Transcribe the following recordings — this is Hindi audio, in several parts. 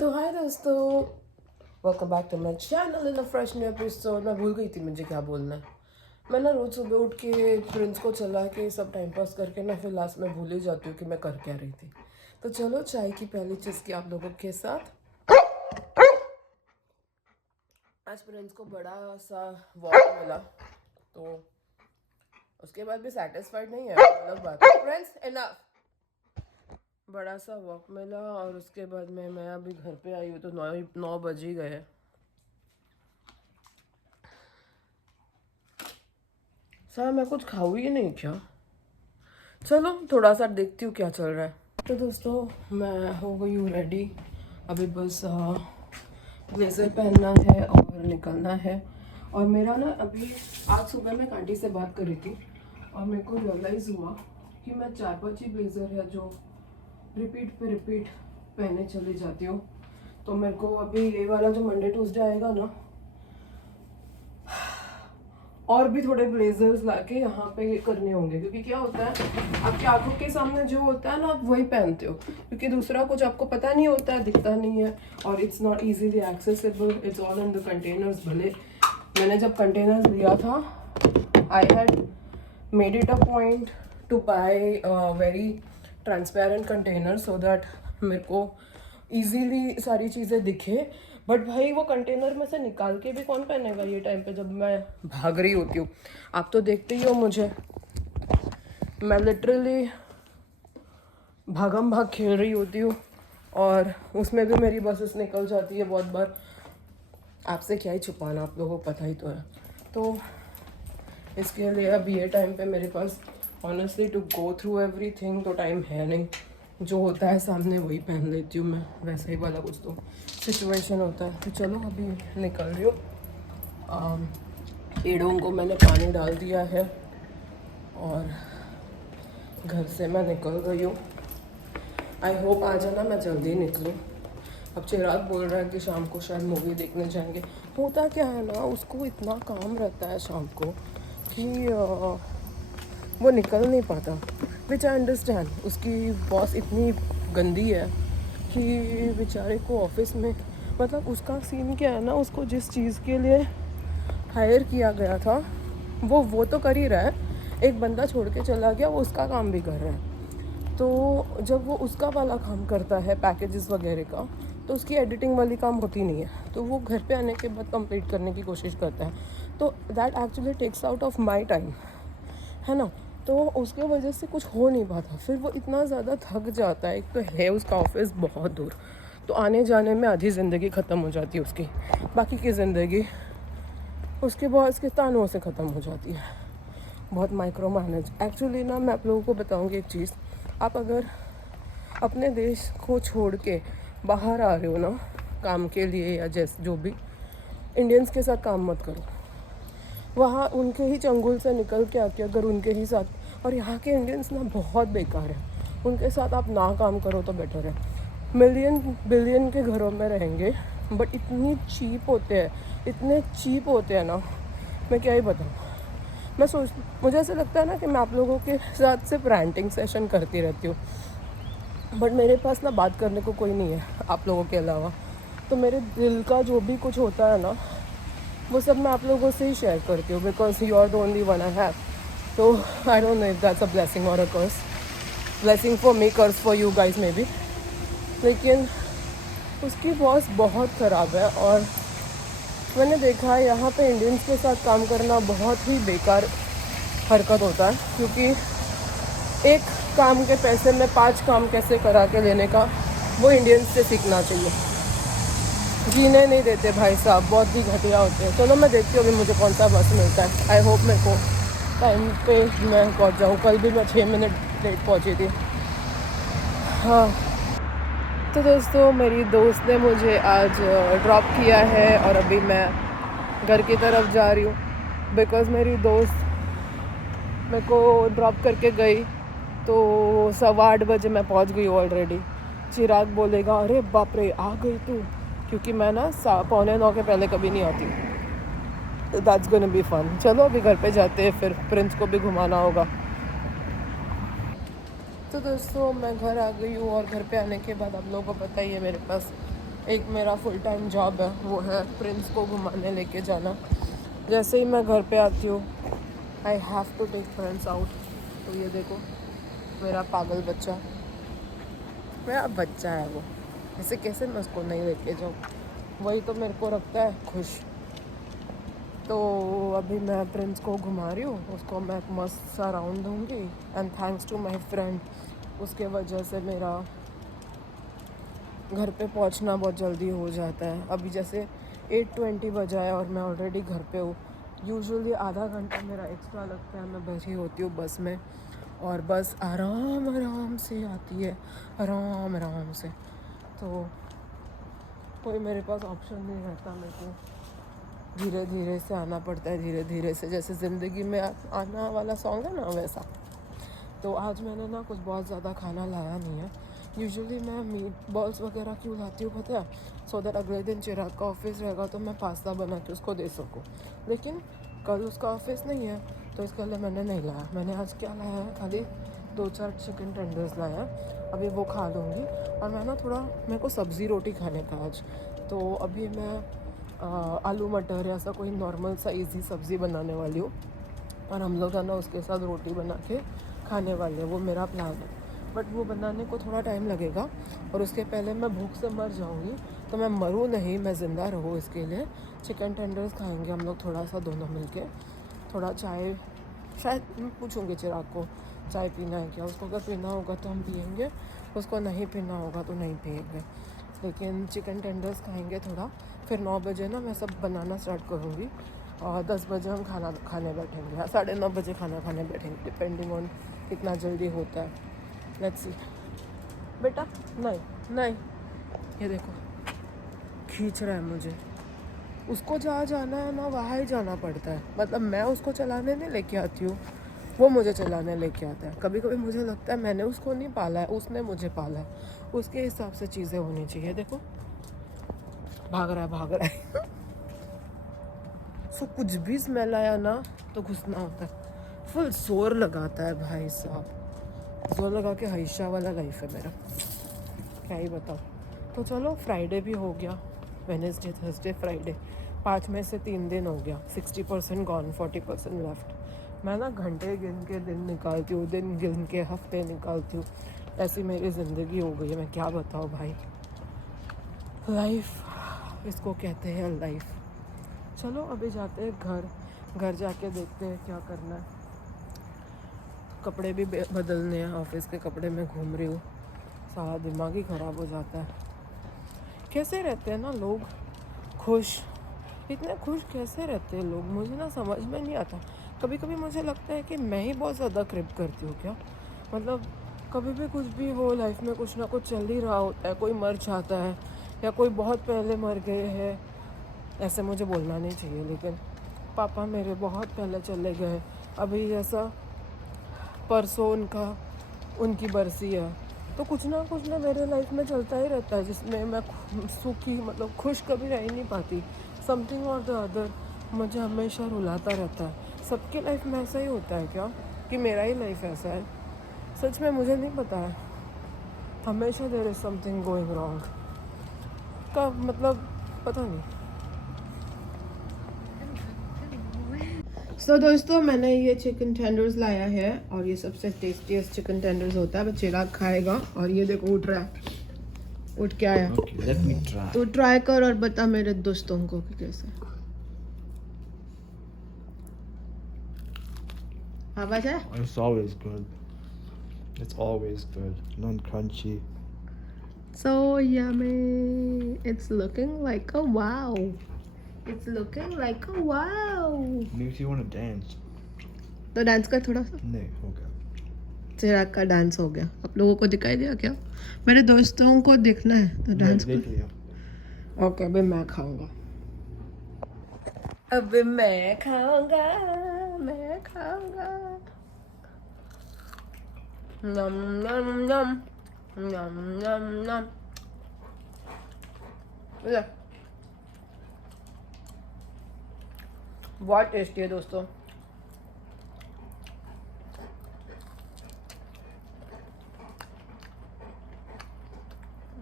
तो हाय दोस्तों, welcome back to my channel in a fresh new episode. मैं भूल गई थी मुझे क्या बोलना है। मैं ना रोज़ सुबह उठ के प्रिंस को चला के सब टाइम पास करके ना फिर लास्ट में भूल ही जाती हूँ कि मैं कर क्या रही थी। तो चलो चाय की पहली चुस्की आप लोगों के साथ। आज प्रिंस को बड़ा सा वॉक मिला, तो उसके बाद भी सेटिस्फाइड नहीं है, अलग बात है। प्रिंस इनफ, बड़ा सा वॉक मिला और उसके बाद में मैं अभी घर पे आई हूँ तो 9 बज ही गए। सर मैं कुछ खाऊँ ही नहीं क्या? चलो थोड़ा सा देखती हूँ क्या चल रहा है। तो दोस्तों मैं हो गई हूँ रेडी। अभी बस ब्लेज़र पहनना है और निकलना है। और मेरा ना अभी आज सुबह मैं आंटी से बात कर रही थी और मेरे को रियलाइज़ हुआ कि मैं 4-5 ही ब्लेज़र है जो रिपीट पे रिपीट पहने चली जाती हूँ। तो मेरे को अभी ये वाला जो मंडे ट्यूसडे आएगा ना, और भी थोड़े ब्लेजर्स लाके यहाँ पे करने होंगे, क्योंकि क्या होता है आपकी आंखों के सामने जो होता है ना आप वही पहनते हो, क्योंकि दूसरा कुछ आपको पता नहीं होता है, दिखता नहीं है और it's not easily accessible. It's all in the containers. भले मैंने जब कंटेनर्स लिया था I had made it a point to buy very transparent container so that मेरे को ईजीली सारी चीज़ें दिखे। बट भाई वो कंटेनर में से निकाल के भी कौन पहनेगा ये टाइम पे जब मैं भाग रही होती हूँ। आप तो देखते ही हो मुझे, मैं लिटरली भागम भाग खेल रही होती हूँ और उसमें भी मेरी बसेस निकल जाती है बहुत बार। आपसे क्या ही छुपाना, आप लोगों को पता ही तो है। तो इसके लिए अब ये टाइम पे मेरे पास honestly to go through everything तो टाइम है नहीं। जो होता है सामने वही पहन लेती हूँ मैं, वैसा ही वाला कुछ तो सिचुएशन होता है। तो चलो अभी निकल रही हूँ। पेड़ों को मैंने पानी डाल दिया है और घर से मैं निकल गई हूँ। आई होप आज है ना मैं जल्दी निकलूँ। अब चिराग बोल रहा है कि शाम को शायद मूवी देखने जाएंगे। होता क्या है ना, उसको इतना काम रहता है शाम को कि वो निकल नहीं पाता। विच आई अंडरस्टैंड। उसकी बॉस इतनी गंदी है कि बेचारे को ऑफिस में, मतलब उसका सीन क्या है ना, उसको जिस चीज़ के लिए हायर किया गया था वो तो कर ही रहा है, एक बंदा छोड़ के चला गया, वो उसका काम भी कर रहा है। तो जब वो उसका वाला काम करता है पैकेजेस वगैरह का, तो उसकी एडिटिंग वाली काम होती नहीं है, तो वो घर पे आने के बाद कंप्लीट करने की कोशिश करता है। तो that actually takes out of my time, है ना। तो उसके वजह से कुछ हो नहीं पाता। फिर वो इतना ज़्यादा थक जाता है, एक तो है उसका ऑफिस बहुत दूर, तो आने जाने में आधी ज़िंदगी ख़त्म हो जाती है उसकी। बाकी की ज़िंदगी उसके बॉस के तानों से ख़त्म हो जाती है। बहुत माइक्रो मैनेज। एक्चुअली ना मैं आप लोगों को बताऊंगी एक चीज़, आप अगर अपने देश को छोड़ के बाहर आ रहे हो ना काम के लिए या जैसे जो भी, इंडियंस के साथ काम मत करो। वहाँ उनके ही चंगुल से निकल के आके अगर उनके ही साथ, और यहाँ के इंडियंस ना बहुत बेकार है, उनके साथ आप ना काम करो तो बेटर है। मिलियन बिलियन के घरों में रहेंगे बट इतनी चीप होते हैं, इतने चीप होते हैं ना, मैं क्या ही बताऊँ। मुझे ऐसा लगता है ना कि मैं आप लोगों के साथ सिर्फ रैंटिंग सेशन करती रहती हूँ, बट मेरे पास ना बात करने को कोई नहीं है आप लोगों के अलावा। तो मेरे दिल का जो भी कुछ होता है ना, वो सब मैं आप लोगों से ही शेयर करती हूँ, because you are the only one I have. तो I don't know if that's a blessing और a curse. Blessing for me, curse for you guys may be. लेकिन उसकी बॉस बहुत ख़राब है और मैंने देखा है यहाँ पे इंडियंस के साथ काम करना बहुत ही बेकार हरकत होता है, क्योंकि एक काम के पैसे में 5 काम कैसे करा के लेने का वो इंडियंस से सीखना चाहिए। जीने नहीं देते भाई साहब, बहुत ही घटिया होते हैं। चलो मैं देखती हूँ अभी मुझे कौन सा बस मिलता है। आई होप मेरे को टाइम पे मैं पहुँच जाऊँ। कल भी मैं 6 मिनट लेट पहुँची थी। हाँ तो दोस्तों मेरी दोस्त ने मुझे आज ड्रॉप किया है और अभी मैं घर की तरफ जा रही हूँ, बिकॉज़ मेरी दोस्त मेरे को ड्रॉप करके गई तो 8:15 मैं पहुँच गई ऑलरेडी। चिराग बोलेगा अरे बाप रे आ गई तू, क्योंकि मैं ना 8:45 के पहले कभी नहीं आती हूँ। That's gonna be fun. चलो अभी घर पे जाते हैं, फिर प्रिंस को भी घुमाना होगा। तो दोस्तों मैं घर आ गई हूँ और घर पे आने के बाद आप लोगों को पता ही है मेरे पास एक मेरा फुल टाइम जॉब है, वो है प्रिंस को घुमाने लेके जाना। जैसे ही मैं घर पे आती हूँ I have to take Prince out. तो ये देखो मेरा पागल बच्चा, मेरा बच्चा है वो, ऐसे कैसे मैं उसको नहीं लेके जाऊँ, वही तो मेरे को रखता है खुश। तो अभी मैं प्रिंस को घुमा रही हूँ, उसको मैं मस्त सा राउंड दूँगी। And thanks to my friend, उसके वजह से मेरा घर पे पहुंचना बहुत जल्दी हो जाता है। अभी जैसे 8:20 बजा है और मैं ऑलरेडी घर पे हूँ। यूजुअली आधा घंटा मेरा एक्स्ट्रा लगता है, मैं बैठी होती हूँ बस में, और बस आराम आराम से आती है, आराम आराम से। तो कोई मेरे पास ऑप्शन नहीं रहता, मेरे को धीरे धीरे से आना पड़ता है, धीरे धीरे से, जैसे ज़िंदगी में आना वाला सॉन्ग है ना, वैसा। तो आज मैंने ना कुछ बहुत ज़्यादा खाना लाया नहीं है। यूजुअली मैं मीट बॉल्स वगैरह क्यों लाती हूँ पता है, सो दैट अगले दिन चिराग का ऑफिस रहेगा तो मैं पास्ता बना के उसको दे सकूँ। लेकिन कल उसका ऑफिस नहीं है, तो इसके लिए मैंने नहीं लाया। मैंने आज क्या लाया है, खाली 2-4 चिकन टेंडर्स लाया है, अभी वो खा लूँगी। और मैं ना थोड़ा, मेरे को सब्ज़ी रोटी खाने का आज, तो अभी मैं आलू मटर या ऐसा कोई नॉर्मल सा ईजी सब्ज़ी बनाने वाली हूँ, और हम लोग है ना उसके साथ रोटी बना के खाने वाले हैं, वो मेरा प्लान है। बट वो बनाने को थोड़ा टाइम लगेगा, और उसके पहले मैं भूख से मर जाऊँगी। तो मैं मरूँ नहीं, मैं ज़िंदा रहूँ, इसके लिए चिकन टेंडर्स खाएंगे हम लोग थोड़ा सा दोनों मिलके। थोड़ा चाय, शायद मैं पूछूँगी चिराग को चाय पीना है क्या, उसको अगर पीना होगा तो हम पियेंगे, उसको नहीं पीना होगा तो नहीं पियेंगे। लेकिन चिकन टेंडर्स खाएंगे थोड़ा, फिर 9 बजे ना मैं सब बनाना स्टार्ट करूँगी, और 10 बजे हम खाना खाने बैठेंगे, या 9:30 बजे खाना खाने बैठेंगे, डिपेंडिंग ऑन कितना जल्दी होता है। Let's see. बेटा नहीं नहीं, ये देखो खींच रहा है मुझे। उसको जहाँ जाना है ना वहाँ ही जाना पड़ता है, मतलब मैं उसको चलाने नहीं लेके आती हूँ, वो मुझे चलाने लेके आता है। कभी कभी मुझे लगता है मैंने उसको नहीं पाला है, उसने मुझे पाला है, उसके हिसाब से चीज़ें होनी चाहिए। देखो भाग रहा है भाग रहा है सो कुछ भी स्मेल आया ना तो घुसना होता है, फुल जोर लगाता है भाई साहब, जोर लगा के हईशा वाला लाइफ है मेरा, क्या ही बताओ। तो चलो फ्राइडे भी हो गया, वेडनेसडे थर्सडे फ्राइडे, 5 में से 3 दिन हो गया, 60% गॉन, 40% लेफ्ट। मैं ना घंटे गिन के दिन निकालती हूँ, दिन गिन के हफ्ते निकालती हूँ, ऐसी मेरी ज़िंदगी हो गई है। मैं क्या बताऊँ भाई, लाइफ इसको कहते हैं लाइफ। चलो अभी जाते हैं घर जाके देखते हैं क्या करना है। कपड़े भी बदलने हैं, ऑफिस के कपड़े में घूम रही हूँ, सारा दिमाग ही ख़राब हो जाता है। कैसे रहते हैं ना लोग खुश, इतने खुश कैसे रहते हैं लोग, मुझे ना समझ में नहीं आता। कभी कभी मुझे लगता है कि मैं ही बहुत ज़्यादा क्रिप करती हूँ क्या, मतलब कभी भी कुछ भी हो लाइफ में, कुछ ना कुछ चल ही रहा होता है, कोई मर जाता है या कोई बहुत पहले मर गए हैं। ऐसे मुझे बोलना नहीं चाहिए, लेकिन पापा मेरे बहुत पहले चले गए। अभी ऐसा परसों उनकी बरसी है, तो कुछ ना मेरे लाइफ में चलता ही रहता है, जिसमें मैं सुखी, मतलब खुश कभी रह ही नहीं पाती। समथिंग और द अदर मुझे हमेशा रुलाता रहता है। सबकी लाइफ में ऐसा ही होता है क्या, कि मेरा ही लाइफ ऐसा है? सच में मुझे नहीं पता है, हमेशा there is something going wrong का, मतलब पता नहीं। सो दोस्तों मैंने ये चिकन टेंडर्स लाया है, और ये सबसे टेस्टीएस्ट चिकन टेंडर्स होता है, बस चिराग खाएगा। और ये देखो उठ रहा है, उठ के आया। Let me try. तो ट्राई कर और बता मेरे दोस्तों को कि कैसे। आवाज है? It's always good. It's always good. Non-crunchy. So yummy. It's looking like a wow. It's looking like a wow. Makes you want to dance. तो डांस कर थोड़ा सा। नहीं हो गया। चिराग का डांस हो गया। आप लोगों को दिखाई दिया क्या? मेरे दोस्तों को देखना है तो डांस देख कर। लिया। ओके अभी मैं खाऊंगा, अब मैं खाऊंगा, मैं खाऊंगा। नम नम नम नम नम नम। ले, बहुत टेस्टी है दोस्तों।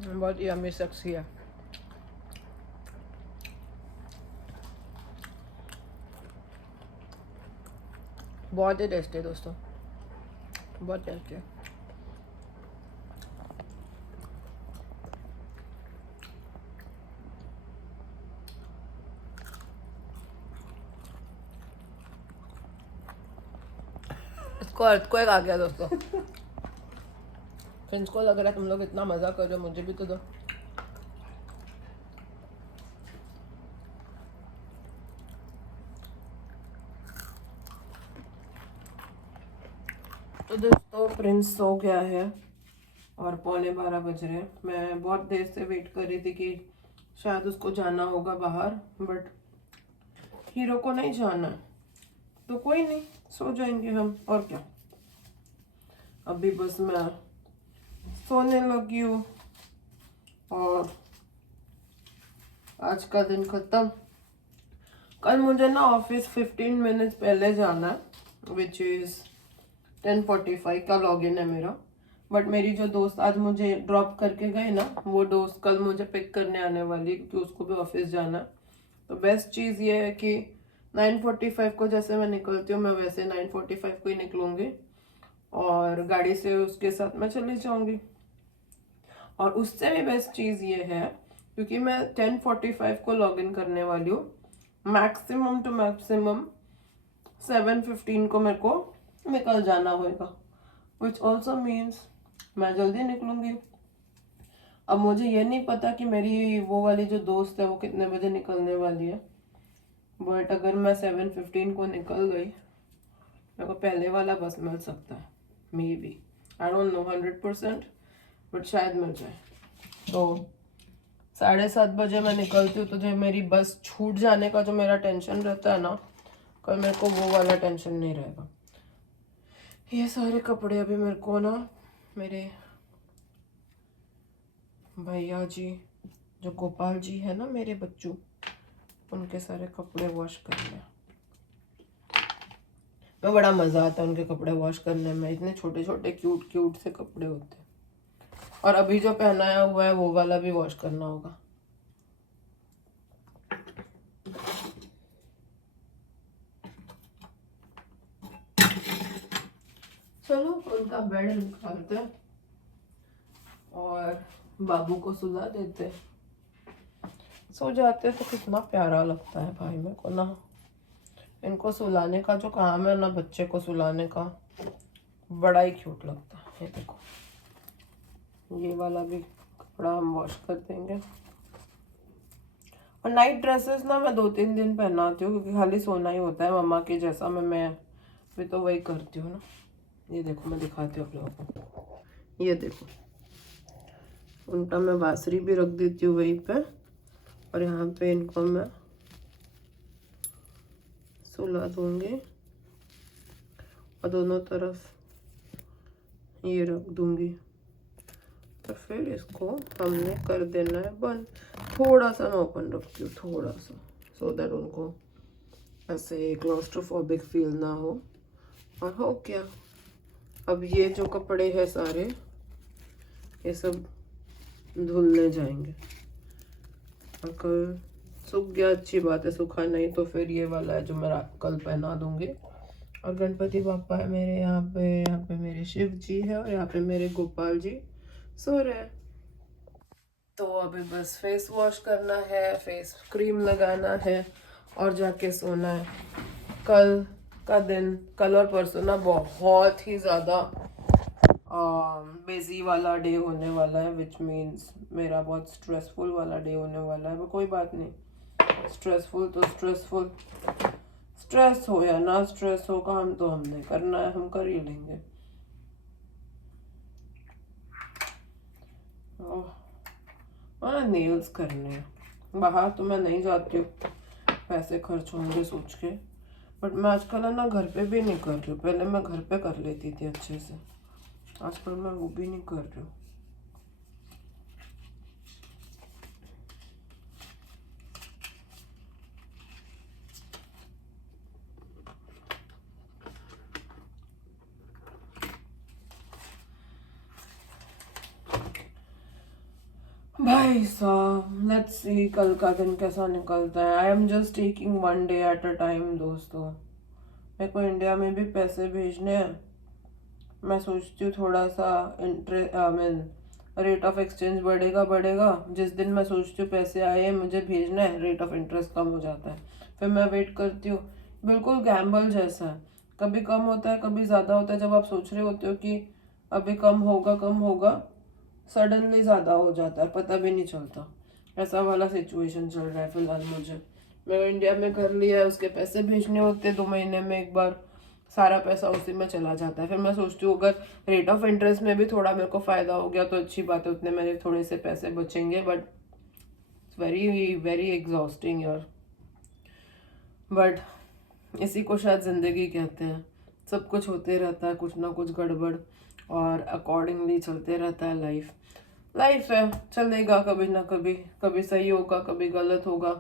बहुत यम्मी सेक्सी है। बहुत ही टेस्टी है दोस्तों, बहुत टेस्टी है। इसको अर्थक्वेक आ गया दोस्तों। फ्रेंड्स को लग रहा है तुम लोग इतना मज़ा कर रहे हो, मुझे भी तो दो। तो दोस्तों प्रिंस सो गया है और 11:15 बज रहे हैं। मैं बहुत देर से वेट कर रही थी कि शायद उसको जाना होगा बाहर, बट हीरो को नहीं जाना है तो कोई नहीं, सो जाएंगे हम, और क्या। अभी बस मैं सोने लगी हूँ और आज का दिन खत्म। कल मुझे ना ऑफिस 15 मिनट्स पहले जाना है, विच इज़ 10:45 का लॉगिन है मेरा। बट मेरी जो दोस्त आज मुझे ड्रॉप करके गई ना, वो दोस्त कल मुझे पिक करने आने वाली है क्योंकि उसको भी ऑफिस जाना है। तो बेस्ट चीज़ ये है कि 9:45 को जैसे मैं निकलती हूँ, मैं वैसे 9:45 को ही निकलूँगी और गाड़ी से उसके साथ मैं चली जाऊँगी। और उससे भी बेस्ट चीज़ ये है क्योंकि मैं 10:45 को लॉग इन करने वाली हूँ, मैक्सिमम टू मैक्सिमम 7:15 को मेरे को निकल जाना होगा, विच ऑल्सो मीन्स मैं जल्दी निकलूँगी। अब मुझे ये नहीं पता कि मेरी वो वाली जो दोस्त है वो कितने बजे निकलने वाली है, बट अगर मैं 7:15 को निकल गई मेरे को पहले वाला बस मिल सकता है, may be, I don't no 100%, but शायद मिल जाए। तो 7:30 बजे मैं निकलती हूँ तो जो मेरी बस छूट जाने का जो मेरा टेंशन रहता है ना, कल मेरे को वो वाला टेंशन नहीं रहेगा। ये सारे कपड़े अभी मेरे को ना मेरे भैया जी जो गोपाल जी है ना, मेरे बच्चों, उनके सारे कपड़े वॉश करने। मैं बड़ा मज़ा आता है उनके कपड़े वॉश करने में, इतने छोटे छोटे क्यूट क्यूट से कपड़े होते हैं। और अभी जो पहनाया हुआ है वो वाला भी वॉश करना होगा। चलो उनका बेड निकालते हैं और बाबू को सुला देते। सो जाते तो कितना प्यारा लगता है भाई मेरे को ना। इनको सुलाने का जो काम है ना, बच्चे को सुलाने का, बड़ा ही क्यूट लगता है। ये देखो, ये वाला भी कपड़ा हम वॉश कर देंगे। और नाइट ड्रेसेस ना मैं 2-3 दिन पहनाती हूँ क्योंकि खाली सोना ही होता है मम्मा के जैसा। मैं भी तो वही करती हूँ ना। ये देखो मैं दिखाती हूँ आप लोगों को, ये देखो उल्टा मैं बांसुरी भी रख देती हूँ वहीं पे, और यहाँ पे इनको मैं सुला दूँगी और दोनों तरफ ये रख दूँगी। तो फिर इसको हमने कर देना है बंद। थोड़ा सा मैं ओपन रखती हूँ, थोड़ा सा, सो दैट उनको ऐसे क्लॉस्ट्रोफोबिक फील ना हो। और हो क्या, अब ये जो कपड़े हैं सारे ये सब धुलने जाएंगे। अगर सूख गया अच्छी बात है, सूखा नहीं तो फिर ये वाला है जो मैं कल पहना दूंगी। और गणपति बापा है मेरे यहाँ पे मेरे शिव जी है और यहाँ पे मेरे गोपाल जी सो रहे हैं। तो अभी बस फेस वॉश करना है, फेस क्रीम लगाना है और जाके सोना है। कल का दिन, कल और परसों ना बहुत ही ज़्यादा बिजी वाला डे होने वाला है, विच मीन्स मेरा बहुत स्ट्रेसफुल वाला डे होने वाला है। वो कोई बात नहीं, स्ट्रेसफुल तो स्ट्रेसफुल, स्ट्रेस हो या ना स्ट्रेस हो, काम तो हमने करना है, हम कर ही लेंगे। और नेल्स करने हैं। बाहर तो मैं नहीं जाती हूँ, पैसे खर्च होंगे सोच के, बट मैं आजकल ना घर पे भी नहीं कर रही हूँ। पहले मैं घर पे कर लेती थी अच्छे से, आजकल मैं वो भी नहीं कर रही हूँ। भाई साहब लेट्स सी कल का दिन कैसा निकलता है। I am just taking 1 day at a time दोस्तों। मेरे को इंडिया में भी पैसे भेजने हैं। मैं सोचती हूँ थोड़ा सा रेट ऑफ एक्सचेंज बढ़ेगा। जिस दिन मैं सोचती हूँ पैसे आए हैं मुझे भेजना है, रेट ऑफ इंटरेस्ट कम हो जाता है। फिर मैं वेट करती हूँ। बिल्कुल गैम्बल जैसा है, कभी कम होता है कभी ज़्यादा होता है। जब आप सोच रहे होते हो कि अभी कम होगा, सडनली ज़्यादा हो जाता है, पता भी नहीं चलता। ऐसा वाला सिचुएशन चल रहा है फिलहाल मुझे। मैं इंडिया में कर लिया है, उसके पैसे भेजने होते हैं 2 महीने में एक बार, सारा पैसा उसी में चला जाता है। फिर मैं सोचती हूँ अगर रेट ऑफ इंटरेस्ट में भी थोड़ा मेरे को फ़ायदा हो गया तो अच्छी बात है, उतने मेरे थोड़े से पैसे बचेंगे। बट वेरी वेरी एग्जॉस्टिंग यार। बट इसी को शायद ज़िंदगी कहते हैं। सब कुछ होते रहता है, कुछ ना कुछ गड़बड़, और अकॉर्डिंगली चलते रहता है लाइफ है, चलेगा कभी ना कभी, कभी सही होगा कभी गलत होगा,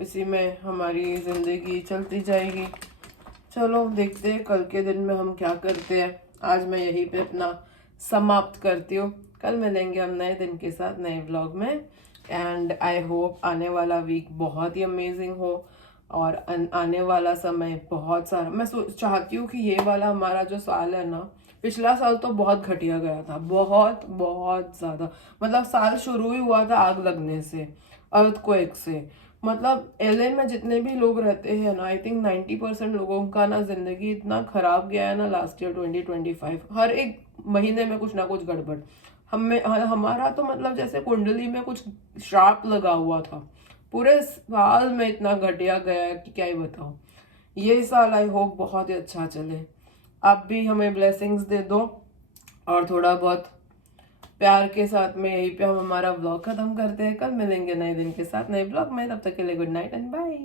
इसी में हमारी ज़िंदगी चलती जाएगी। चलो देखते हैं कल के दिन में हम क्या करते हैं। आज मैं यहीं पे अपना समाप्त करती हूँ। कल मिलेंगे हम नए दिन के साथ नए व्लॉग में। एंड आई होप आने वाला वीक बहुत ही अमेजिंग हो, और आने वाला समय बहुत सारा, मैं चाहती हूँ कि ये वाला हमारा जो साल है ना, पिछला साल तो बहुत घटिया गया था, बहुत बहुत ज़्यादा। मतलब साल शुरू ही हुआ था आग लगने से, अर्थक्वेक से। मतलब एलए में जितने भी लोग रहते हैं ना, आई थिंक 90% लोगों का ना जिंदगी इतना खराब गया है ना लास्ट ईयर 2025। हर एक महीने में कुछ ना कुछ गड़बड़। हमारा तो मतलब जैसे कुंडली में कुछ श्राप लगा हुआ था। पूरे साल में इतना घटिया गया है कि क्या ही बताओ। ये साल आई होप बहुत ही अच्छा चले। आप भी हमें ब्लेसिंग्स दे दो, और थोड़ा बहुत प्यार के साथ में यहीं पे हम हमारा व्लॉग खत्म करते हैं। कल मिलेंगे नए दिन के साथ नए ब्लॉग में, तब तक के लिए गुड नाइट एंड बाय।